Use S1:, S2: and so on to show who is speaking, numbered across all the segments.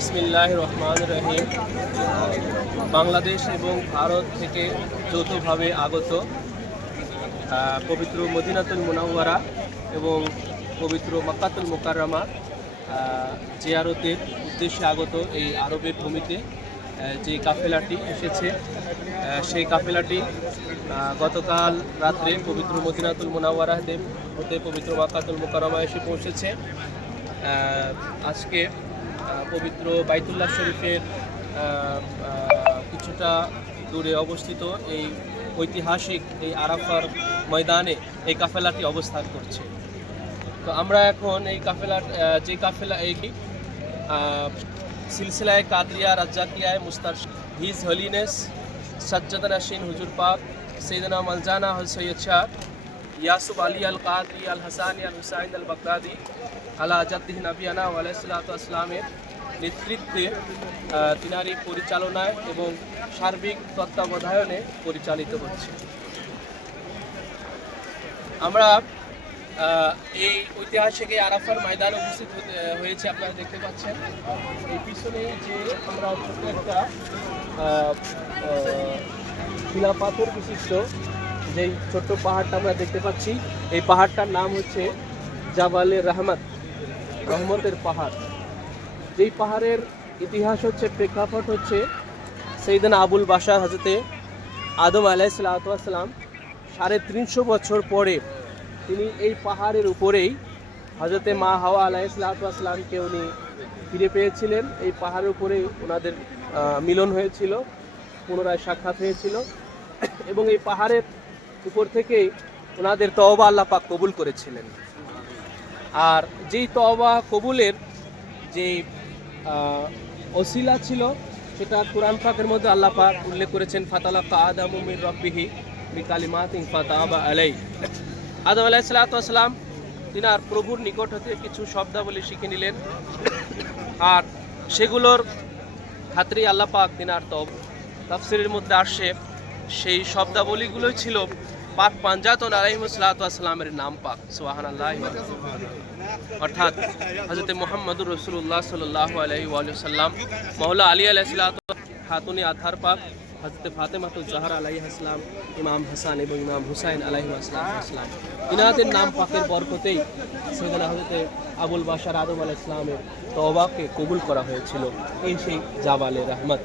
S1: বিসমিল্লাহ রহমান রহিম বাংলাদেশ এবং ভারত থেকে যৌথভাবে আগত পবিত্র মদিনাতুল মুনাওয়ারা এবং পবিত্র মাক্কাতুল মোকাররমা আহ, জিয়ারতের উদ্দেশ্যে আগত এই আরবের ভূমিতে যে কাফেলাটি এসেছে সেই কাফেলাটি গতকাল রাত্রে পবিত্র মদিনাতুল মুনাওয়ারা হতে- পবিত্র মাক্কাতুল মোকাররমা এসে পৌঁছেছে। আজকে পবিত্র বাইতুল্লাহ শরীফের কিছুটা দূরে অবস্থিত এই ঐতিহাসিক এই আরাফার ময়দানে এই কাফেলাটি অবস্থান করছে। তো আমরা এখন এই কাফেলা যে কাফেলা, এই সিলসিলায় কাদরিয়া, রাজ্জাকিয়ায় মুস্তার হিজ হলিনেস সজ্জদন আশিন হুজুর পাক সৈদনা মালজানা সৈয়দ শাহ ইয়াসুব আলী আল কাদরি আল হাসানি আল হুসাইন আল বাগদাদি আলা আজাদ্দিহ নবিয়ানা আলাইসালামের নেতৃত্বে তিনারি পরিচালনায় এবং সার্বিক তত্ত্বাবধায়নে পরিচালিত হচ্ছে। আমরা এই ঐতিহাসিক এই আরাফার ময়দানে উপস্থিত হয়েছে আপনারা দেখতে পাচ্ছেন। এই পিছনে যে আমরা একটা আহ, আহ, শিলা বিশিষ্ট যেই ছোট্ট পাহাড়টা আমরা দেখতে পাচ্ছি, এই পাহাড়টার নাম হচ্ছে জাবালে রহমত, রহমতের পাহাড়। যেই পাহাড়ের ইতিহাস হচ্ছে, প্রেক্ষাপট হচ্ছে সেইদিন আবুল বাসার হজরতে আদম আলাইসালাম সাড়ে তিনশো বছর পরে তিনি এই পাহাড়ের উপরেই হজরতে মা হাওয়া আলাইসালামকে উনি ফিরে পেয়েছিলেন। এই পাহাড়ের উপরে ওনাদের মিলন হয়েছিল, পুনরায় সাক্ষাৎ হয়েছিল। এবং এই পাহাড়ের উপর থেকেই ওনাদের তওবা আল্লাহ পাক কবুল করেছিলেন। আর যেই তওবা কবুলের যে ওসিলা ছিল, সেটা কোরআন পাকের মধ্যে আল্লাহ পাক উল্লেখ করেছেন, ফাতালা আদামু মির রব্বিহি বিকালিমাতিন ফাতাবা আলাই আদম আলাইহিস সালাতু ওয়াসসালাম তিনার প্রভুর নিকট হতে কিছু শব্দাবলী শিখে নিলেন। আর সেগুলোর খাতরি আল্লাহ পাক তিনার তব তাফসিরের মধ্যে আসে সেই শব্দাবলীগুলোই ছিল পাক পাঞ্জাত পাঞ্জাতন আলাইহিমসালামের নাম পাক সোহান আল্লাহ অর্থাৎ হজরত মোহাম্মদুর রসুল্লাহ সাল্লাহ আলহি সাল্লাম মৌলা আলী আলাইসালাত খাতুনি আথার পাক হজরত ফাতেমাতুল জাহার আলাইহি আসসালাম ইমাম হাসান এবং ইমাম হুসাইন আলাইহি আসসালাম আসলাম ইনাদের নাম পাকের বরকতেই সেখানে হজরত আবুল বাশার আদম আলাহ ইসলামের তবাকে কবুল করা হয়েছিল, এই সেই জাবালে রহমত।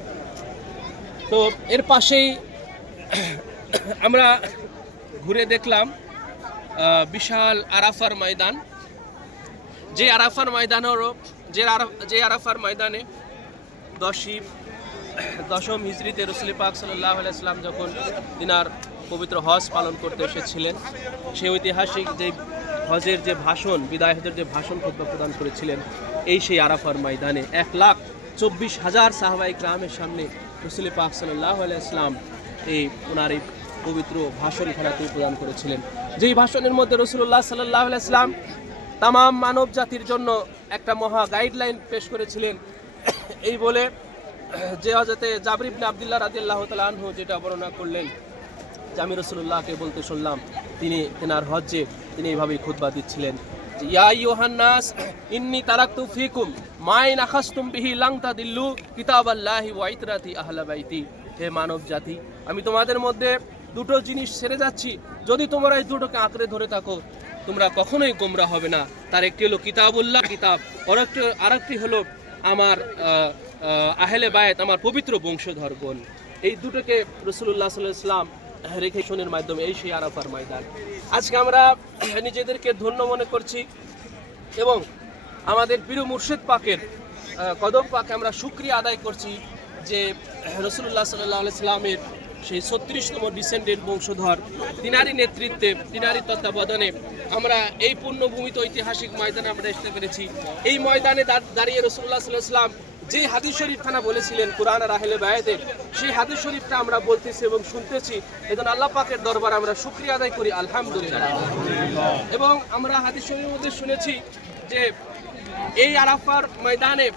S1: তো এর পাশেই আমরা ঘুরে দেখলাম বিশাল আরাফার ময়দান। যে আরাফার ময়দানেরও, যে যে আরাফার ময়দানে দশই দশম হিজড়িতে রসুল পাক সাল্লাহ আলাইসলাম যখন তিনার পবিত্র হজ পালন করতে এসেছিলেন, সেই ঐতিহাসিক যে হজের যে ভাষণ বিদায় হজের যে ভাষণ খুদ্া প্রদান করেছিলেন, এই সেই আরাফার ময়দানে এক লাখ চব্বিশ হাজার সাহবাই গ্রামের সামনে রসুল পাক সাল্লাহ আলাইসলাম এই ওনার এই পবিত্র ভাষণ খেলাতে প্রদান করেছিলেন। যেই ভাষণের মধ্যে রসুল্লাহ সাল্লাহ আলাইসলাম তাম মানব জাতির জন্য একটা মহা গাইডলাইন পেশ করেছিলেন। এই বলে যে হজরতে জাবর ইবনে আবদুল্লাহ রাদিয়াল্লাহু তাআলা আনহু যেটা বর্ণনা করলেন, যে আমি রসুল্লাহকে বলতে শুনলাম, তিনি তেনার হজ্জে তিনি এইভাবেই খুতবা দিচ্ছিলেন। ইয়া ইন্নি ফিকুম মাইন আখাসতুম বিহি, লাং তাদিল্লু কিতাবাল্লাহি ওয়া ইতরাতি আহলা বাইতি। হে মানব জাতি আমি তোমাদের মধ্যে দুটো জিনিস ছেড়ে যাচ্ছি। যদি তোমরা এই দুটোকে আঁকড়ে ধরে থাকো তোমরা কখনোই গোমরা হবে না। তার একটি হলো কিতাবুল্লাহ কিতাব আর আরেকটি আরেকটি হলো আমার আহ, আহ, আহলে বায়েত আমার পবিত্র বংশধরগণ এই দুটোকে রসুল্লাহ সাল্লাহ ইসলাম রেখে শোনের মাধ্যমে এই সেই আরাফার ময়দান। আজকে আমরা নিজেদেরকে ধন্য মনে করছি এবং আমাদের প্রিয় মুর্শিদ পাকের কদম পাকে আমরা সুক্রিয়া আদায় করছি যে রসুল্লাহ সাল্লাহ ইসলামের সেই ছত্রিশতম ডিসেন্ডেন্ট বংশধর তিনারি নেতৃত্বে তিনারি তত্ত্বাবধানে আমরা এই পূর্ণভূমিতে ঐতিহাসিক ময়দানে আমরা আসতে পেরেছি। এই ময়দানে দাঁড়িয়ে রসুল্লাহ সাল্লাহ যে হাদিস শরীফ খানা বলেছিলেন কোরআন রাহেলে বায়াতে, সেই হাদিস শরীফটা আমরা বলতেছি এবং শুনতেছি। এজন্য আল্লাহ পাকের দরবার আমরা শুক্রিয়া আদায় করি, আলহামদুলিল্লাহ। এবং আমরা হাদিস শরীফের মধ্যে শুনেছি যে এই আরাফার ময়দানে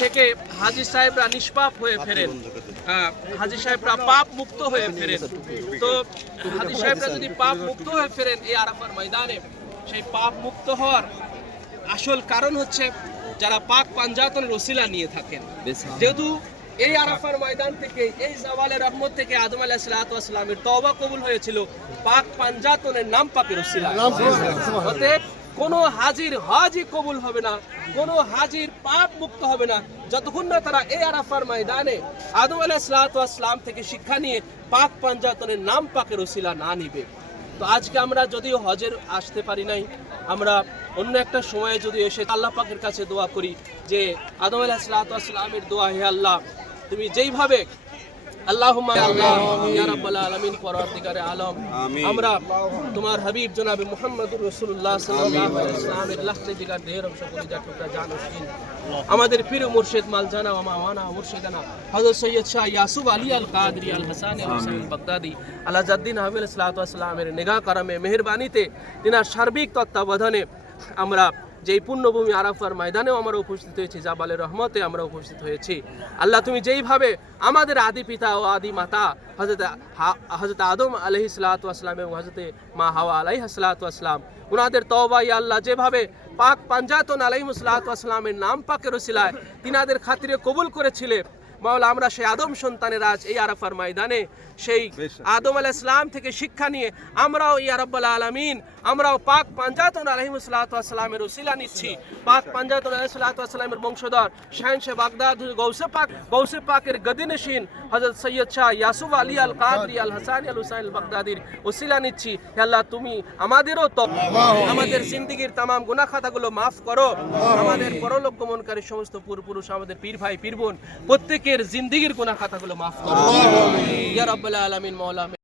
S1: থেকে হাজি সাহেবরা নিষ্পাপ হয়ে ফেরেন। হাজি সাহেবরা পাপ মুক্ত হয়ে ফেরেন। তো হাজি সাহেবরা যদি পাপ মুক্ত হয়ে ফেরেন এই আরাফার ময়দানে সেই পাপ মুক্ত হওয়ার আসল কারণ হচ্ছে যারা পাক পাঞ্জাতন রসিলা নিয়ে থাকেন। যেহেতু এই আরাফার ময়দান থেকে এই জাওয়ালের রহমত থেকে আদম আলাহ সালাতামের তওবা কবুল হয়েছিল পাক পাঞ্জাতনের নাম পাকের রসিলা অতএব কোনো হাজির হজই কবুল হবে না, কোনো হাজির পাপ মুক্ত হবে না। যতক্ষণ না তারা এই আরাফার ময়দানে আদম আলাহ সালাতাম থেকে শিক্ষা নিয়ে পাক পাঞ্জাতনের নাম পাকের ওসিলা না নিবে। তো আজকে আমরা যদিও হজের আসতে পারি নাই, আমরা অন্য একটা সময়ে যদি এসে আল্লাহ পাকের কাছে দোয়া করি যে, আদম আলাহ সালাতামের দোয়া, হে আল্লাহ, তুমি যেইভাবে আল্লাহুম্মা আল্লাহ ইয়া রাব্বাল আলামিন পরওয়ারদিগারে আলম আমরা তোমার হাবিব জনাবে মুহাম্মদুর রাসূলুল্লাহ সাল্লাল্লাহু আলাইহি ওয়াসাল্লামের লাখতে দিগার দেহের অংশ কলিজা টুকরা জান আমাদের পীর মুর্শিদ মালজানা ওয়া মাওয়ানা মুর্শিদানা হযরত সৈয়দ শাহ ইয়াসুব আলী আল কাদরি আল হাসানি আল হুসাইন বাগদাদি আলাজাদ্দিন হাবিল সাল্লাল্লাহু আলাইহি নিগাহ কারামে মেহেরবানিতে তিনার সার্বিক তত্ত্বাবধানে আমরা যেই পূর্ণভূমি আরাফার ময়দানেও আমরা উপস্থিত হয়েছি, জাবালে রহমতে আমরা উপস্থিত হয়েছি। আল্লাহ, তুমি যেইভাবে আমাদের আদি পিতা ও আদি মাতা হজরত হজরত আদম আলহি সালাতাম এবং হজরত মা হাওয়া আলাইহ সালাতাম ওনাদের তওবা আল্লাহ, যেভাবে পাক পাঞ্জাতন আলহিম সালাতামের নাম পাকের রসিলায় তিনাদের খাতিরে কবুল করেছিলে মাওলা আমরা সেই আদম সন্তানের আজ এই আরাফার ময়দানে সেই আদম আলাহ ইসলাম থেকে শিক্ষা নিয়ে আমরাও ইয়া রাব্বাল আলামিন আমরাও পাক পাঞ্জাতন আলাইহিম সালামের উসিলা নিচ্ছি। পাক পাঞ্জাতন আলাইহিম সালামের বংশধর শাহিন শাহ বাগদাদ গৌসে পাক গৌসে পাকের গদিনশীন হযরত সৈয়দ শাহ ইয়াসুফ আলী আল কাদরি আল হাসানি আল হুসাইন আল বাগদাদির উসিলা নিচ্ছি আল্লাহ তুমি আমাদেরও তো আমাদের জিন্দেগির তামাম গুনাহ খাতাগুলো মাফ করো। আমাদের পরলোক গমনকারী সমস্ত পূর্বপুরুষ আমাদের পীর ভাই পীর বোন প্রত্যেকের জিন্দিগির গুনাহ খাতাগুলো মাফ করো। ইয়া রাব্বাল আলামিন মাওলা